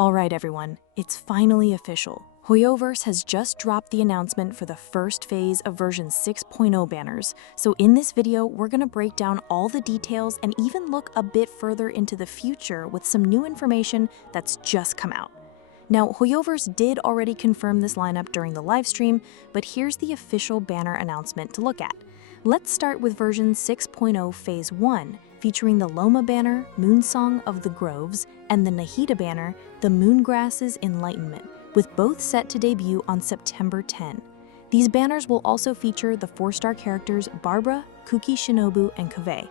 Alright everyone, it's finally official. Hoyoverse has just dropped the announcement for the first phase of version 6.0 banners, so in this video we're going to break down all the details and even look a bit further into the future with some new information that's just come out. Now, Hoyoverse did already confirm this lineup during the livestream, but here's the official banner announcement to look at. Let's start with version 6.0 Phase 1, featuring the Loma banner, Moonsong of the Groves, and the Nahida banner, the Moongrass's Enlightenment, with both set to debut on September 10. These banners will also feature the 4-star characters Barbara, Kuki Shinobu, and Kaveh.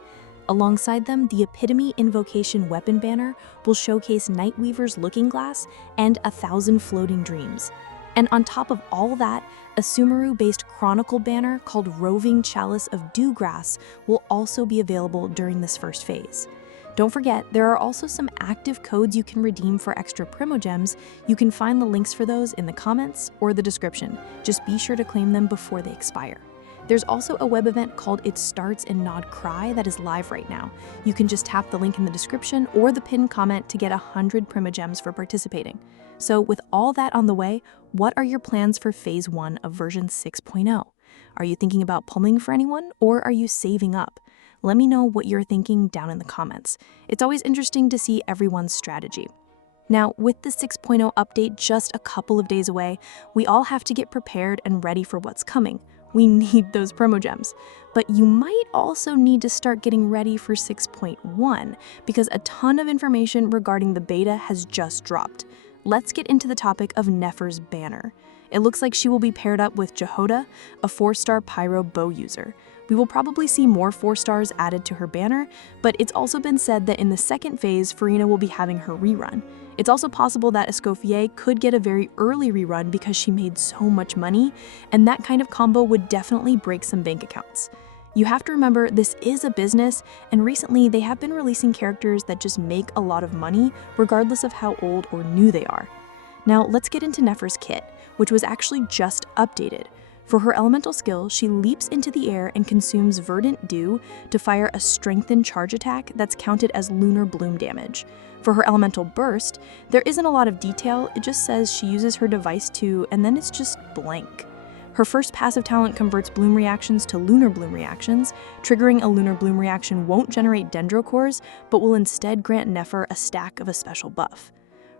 Alongside them, the Epitome Invocation Weapon banner will showcase Nightweaver's Looking Glass and 1,000 Floating Dreams. And on top of all that, a Sumeru-based Chronicle banner called Roving Chalice of Dewgrass will also be available during this first phase. Don't forget, there are also some active codes you can redeem for extra Primogems. You can find the links for those in the comments or the description. Just be sure to claim them before they expire. There's also a web event called It Starts in Nod-Krai that is live right now. You can just tap the link in the description or the pinned comment to get 100 Primogems for participating. So with all that on the way, what are your plans for Phase 1 of version 6.0? Are you thinking about pulling for anyone, or are you saving up? Let me know what you're thinking down in the comments. It's always interesting to see everyone's strategy. Now, with the 6.0 update just a couple of days away, we all have to get prepared and ready for what's coming. We need those Primogems. But you might also need to start getting ready for 6.1 because a ton of information regarding the beta has just dropped. Let's get into the topic of Nefer's banner. It looks like she will be paired up with Jehoda, a 4-star Pyro bow user. We will probably see more 4-stars added to her banner, but it's also been said that in the second phase, Furina will be having her rerun. It's also possible that Escoffier could get a very early rerun because she made so much money, and that kind of combo would definitely break some bank accounts. You have to remember, this is a business, and recently they have been releasing characters that just make a lot of money, regardless of how old or new they are. Now, let's get into Nefer's kit, which was actually just updated. For her elemental skill, she leaps into the air and consumes Verdant Dew to fire a strengthened charge attack that's counted as Lunar Bloom damage. For her elemental burst, there isn't a lot of detail, it just says she uses her device to, and then it's just blank. Her first passive talent converts Bloom reactions to Lunar Bloom reactions. Triggering a Lunar Bloom reaction won't generate Dendrocores, but will instead grant Nefer a stack of a special buff.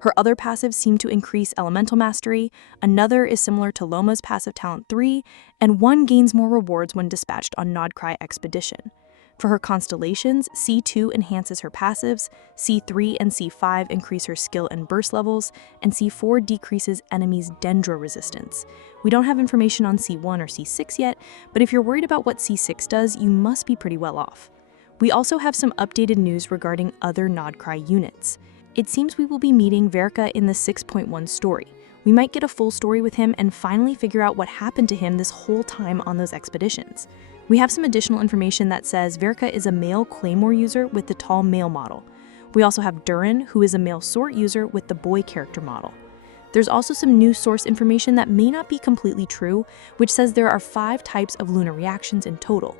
Her other passives seem to increase Elemental Mastery, another is similar to Loma's passive talent 3, and one gains more rewards when dispatched on Nod-Krai Expedition. For her constellations, C2 enhances her passives, C3 and C5 increase her skill and burst levels, and C4 decreases enemies' Dendro resistance. We don't have information on C1 or C6 yet, but if you're worried about what C6 does, you must be pretty well off. We also have some updated news regarding other Nod-Krai units. It seems we will be meeting Verka in the 6.1 story. We might get a full story with him and finally figure out what happened to him this whole time on those expeditions. We have some additional information that says Verka is a male Claymore user with the tall male model. We also have Durin, who is a male Sword user with the boy character model. There's also some new source information that may not be completely true, which says there are 5 types of lunar reactions in total: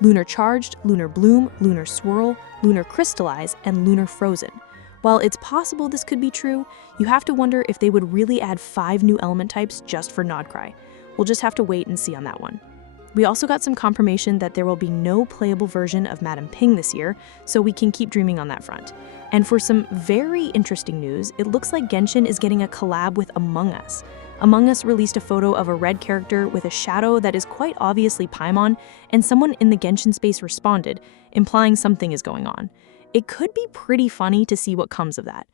Lunar Charged, Lunar Bloom, Lunar Swirl, Lunar Crystallize, and Lunar Frozen. While it's possible this could be true, you have to wonder if they would really add 5 new element types just for Nod-Krai. We'll just have to wait and see on that one. We also got some confirmation that there will be no playable version of Madame Ping this year, so we can keep dreaming on that front. And for some very interesting news, it looks like Genshin is getting a collab with Among Us. Among Us released a photo of a red character with a shadow that is quite obviously Paimon, and someone in the Genshin space responded, implying something is going on. It could be pretty funny to see what comes of that.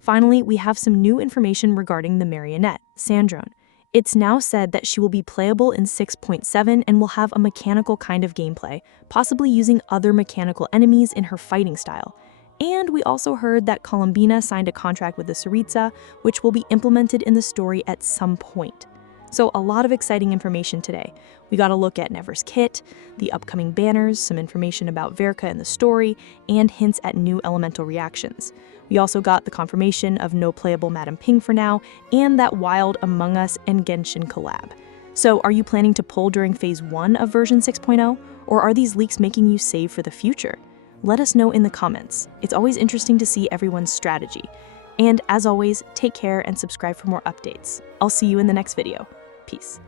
Finally, we have some new information regarding the marionette, SANDRONE. It's now said that she will be playable in 6.7 and will have a mechanical kind of gameplay, possibly using other mechanical enemies in her fighting style. And we also heard that Columbina signed a contract with the Tsaritsa, which will be implemented in the story at some point. So a lot of exciting information today. We got a look at Nefer's kit, the upcoming banners, some information about Verka and the story, and hints at new elemental reactions. We also got the confirmation of no playable Madame Ping for now, and that wild Among Us and Genshin collab. So are you planning to pull during Phase 1 of version 6.0, or are these leaks making you save for the future? Let us know in the comments. It's always interesting to see everyone's strategy. And as always, take care and subscribe for more updates. I'll see you in the next video. Peace.